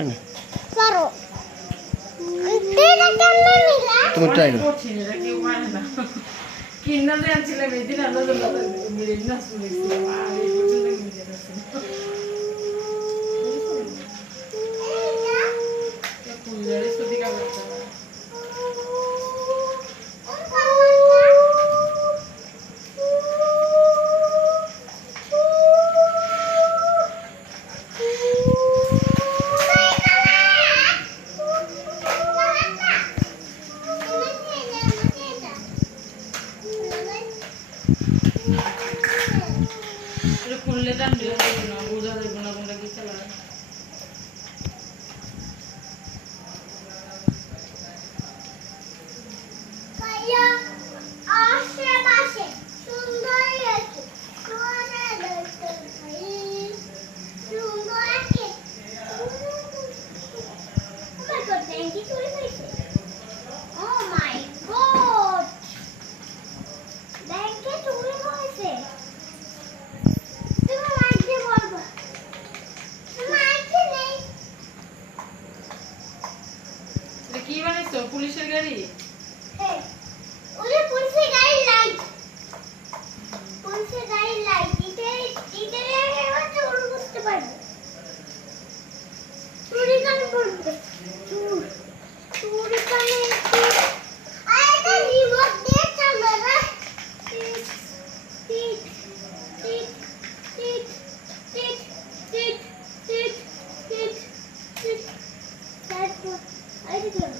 তাই না? করো এটা কেমনে মিলা তুমি ট্রাই করো। করছি না কি মানে না কিন্না যে আনছিলাম এই দিন আলো দল মিলে না শুনেছি আর এই পর্যন্ত মিলে যাচ্ছে তো ফুলদারে সত্যি কা করতে এটা খুললে টান দিলে না বোঝা যাবে না কোনটা কি চালা কাইয়া আশেপাশে সুন্দর আছে সুন্দর আছে আমার তো ট্যাঙ্কি চলে গেছে ও মাই গড ব্যাংকে চলে গেছে তুমি মাইকে বলবা মাইকে নেই এটা কি বানাইছো পুলিশের গাড়ি হ্যাঁ ওলে পুলিশের গাড়ি লাইট পুলিশের গাড়ি লাইট ইতে এবার চোর বুঝতে পারবে চুরি কানে করবে চুরি কানে আরে এটা রিমোট দিয়ে চালাবে না tick tick tick tick tick tick tick tick tick তারপর আরে দেখো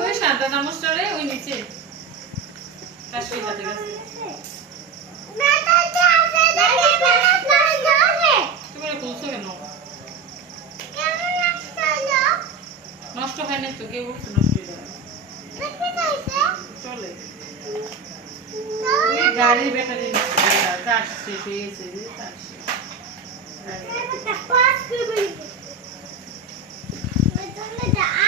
ওই সাদা চামচটারে ওই নিচে কাশি সাথে গেছে তুমি এটা খুলছো কেন নষ্ট হয় না তো কেউ বলছে নষ্ট হয়ে যাবে চলে ওই গাড়ির ব্যাটারি চার্জ শেষ হয়ে গেছে চার্জ শেষ